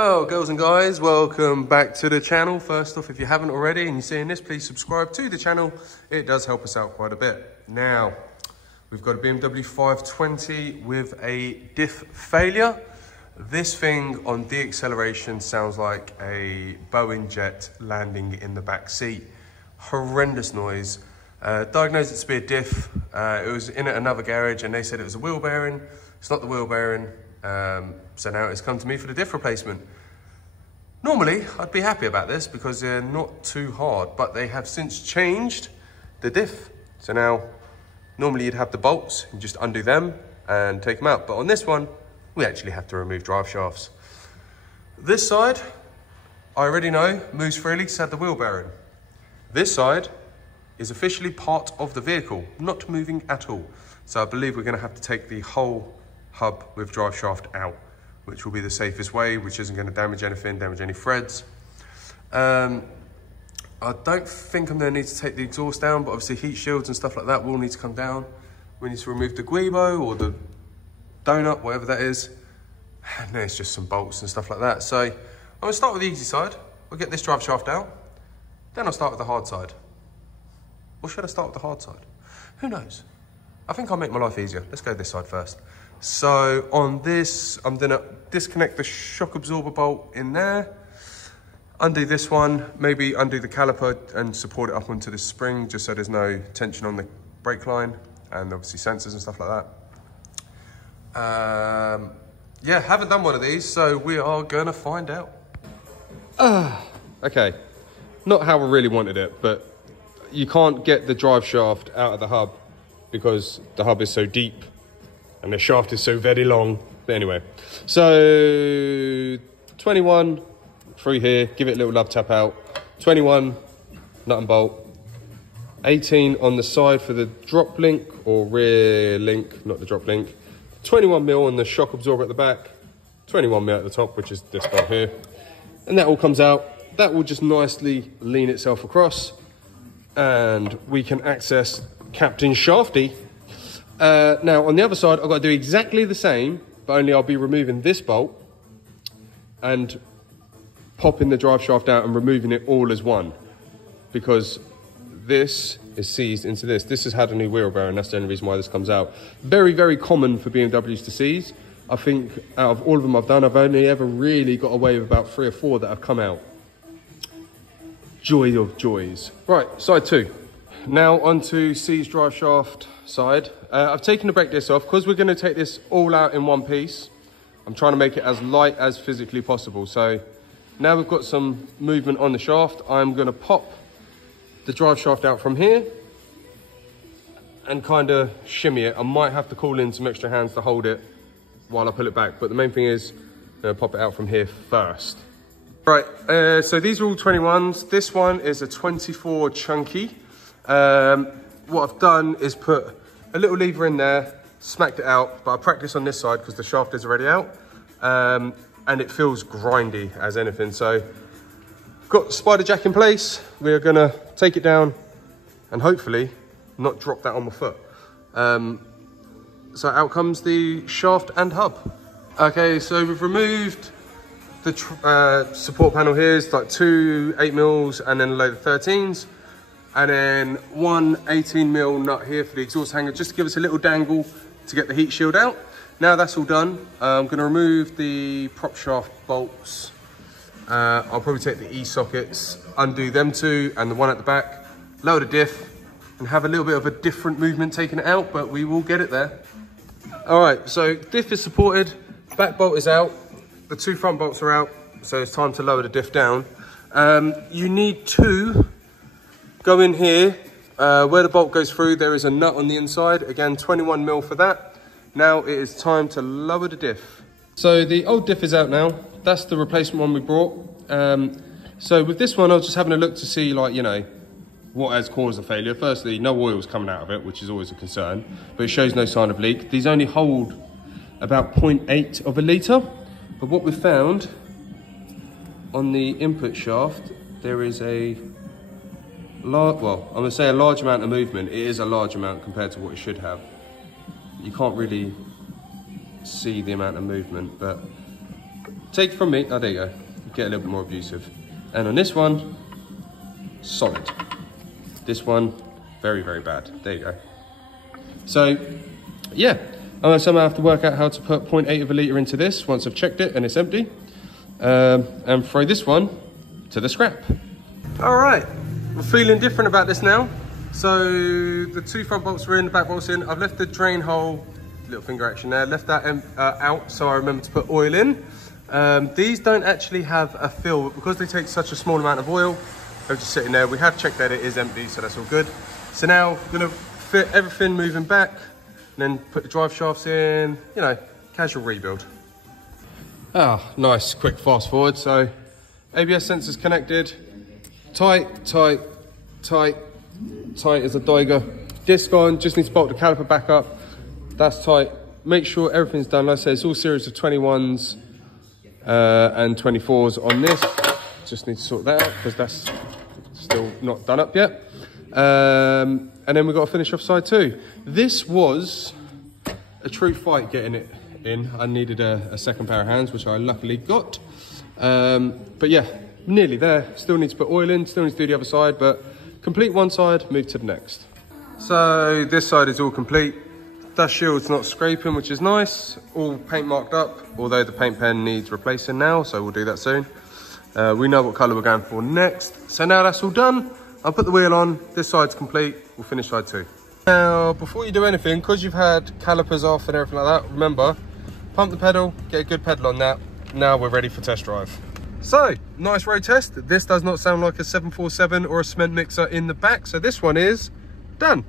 Oh, girls and guys, welcome back to the channel. First off, if you haven't already and you're seeing this, please subscribe to the channel. It does help us out quite a bit. Now, we've got a BMW 520 with a diff failure. This thing on deacceleration sounds like a Boeing jet landing in the back seat. Horrendous noise. Diagnosed it to be a diff. It was in at another garage and they said it was a wheel bearing. It's not the wheel bearing. So now it's come to me for the diff replacement. Normally, I'd be happy about this because they're not too hard, but they have since changed the diff. So now, normally you'd have the bolts, and just undo them and take them out. But on this one, we actually have to remove drive shafts. This side, I already know, moves freely to have the wheel bearing. This side is officially part of the vehicle, not moving at all. So I believe we're gonna have to take the whole hub with drive shaft out, which will be the safest way, which isn't going to damage anything, damage any threads. I don't think I'm going to need to take the exhaust down, but obviously heat shields and stuff like that will need to come down. We need to remove the guibo or the donut, whatever that is. And there's just some bolts and stuff like that. So I'm going to start with the easy side. We'll get this drive shaft out. Then I'll start with the hard side. Or should I start with the hard side? Who knows? I think I'll make my life easier. Let's go this side first. So on this, I'm gonna disconnect the shock absorber bolt in there, undo this one, maybe undo the caliper and support it up onto the spring just so there's no tension on the brake line and obviously sensors and stuff like that. Yeah, haven't done one of these, so we are gonna find out. Okay, not how I really wanted it, but you can't get the drive shaft out of the hub because the hub is so deep and the shaft is so very long. But anyway, so 21 through here, give it a little love tap out. 21, nut and bolt. 18 on the side for the drop link or rear link, not the drop link. 21 mil on the shock absorber at the back. 21 mil at the top, which is this bolt here. And that all comes out. That will just nicely lean itself across. And we can access Captain Shafty. Now on the other side, I've got to do exactly the same, but only I'll be removing this bolt and popping the drive shaft out and removing it all as one, because this is seized into this. This has had a new wheel bearing, that's the only reason why this comes out. Very, very common for BMWs to seize. I think out of all of them I've done, I've only ever really got away with about 3 or 4 that have come out. Joy of joys. Right, side 2. Now onto seized drive shaft side. I've taken the brake disc off because we're going to take this all out in one piece. I'm trying to make it as light as physically possible. So now we've got some movement on the shaft. I'm going to pop the drive shaft out from here and kind of shimmy it. I might have to call in some extra hands to hold it while I pull it back, but the main thing is I'm going to pop it out from here first. Right, so these are all 21s. This one is a 24 chunky. What I've done is put a little lever in there, smacked it out, but I practice on this side because the shaft is already out, and it feels grindy as anything. So got spider jack in place. We're gonna take it down and hopefully not drop that on my foot. So out comes the shaft and hub. Okay, so we've removed the support panel here. It's like 2 8mm and then a load of 13s. And then 1 18mm nut here for the exhaust hanger, just to give us a little dangle to get the heat shield out. Now that's all done, I'm going to remove the prop shaft bolts. I'll probably take the E-sockets, undo them 2 and the one at the back, lower the diff, and have a little bit of a different movement taking it out, but we will get it there. All right, so diff is supported, back bolt is out, the 2 front bolts are out, so it's time to lower the diff down. You need 2. Go in here, where the bolt goes through, there is a nut on the inside. Again, 21mm for that. Now it is time to lower the diff. So the old diff is out now. That's the replacement one we brought. So with this one, I was just having a look to see, like, you know, what has caused the failure. Firstly, no oil's coming out of it, which is always a concern, but it shows no sign of leak. These only hold about 0.8 of a litre. But what we found on the input shaft, there is a well, I'm going to say a large amount of movement. It is a large amount compared to what it should have. You can't really see the amount of movement, but Take it from me, oh there you go, get a little bit more abusive. And on this one, solid. This one, very, very bad. There you go. So, yeah, I'm gonna somehow have to work out how to put 0.8 of a litre into this once I've checked it and it's empty. And throw this one to the scrap. All right, we're feeling different about this now. So the 2 front bolts are in, the back bolts in. I've left the drain hole, little finger action there, left that out so I remember to put oil in. These don't actually have a fill, but because they take such a small amount of oil, they're just sitting there. We have checked that it is empty, so that's all good. So now I'm gonna fit everything moving back, and then put the drive shafts in, you know, casual rebuild. Ah, nice, quick fast forward. So ABS sensors connected, tight, tight, tight, tight as a Diger. Disc on, just need to bolt the caliper back up. That's tight. Make sure everything's done. Like I say, it's all series of 21s and 24s on this. Just need to sort that out because that's still not done up yet. And then we've got to finish off side 2. This was a true fight getting it in. I needed a second pair of hands, which I luckily got. But yeah, nearly there. Still need to put oil in, still need to do the other side, but complete one side, move to the next. So this side is all complete. Dust shield's not scraping, which is nice. All paint marked up, although the paint pen needs replacing now, so we'll do that soon. We know what colour we're going for next. So now that's all done, I'll put the wheel on. This side's complete, we'll finish side 2. Now, before you do anything, because you've had calipers off and everything like that, remember, pump the pedal, get a good pedal on that. Now we're ready for test drive. So, nice road test. This does not sound like a 747 or a cement mixer in the back, so this one is done.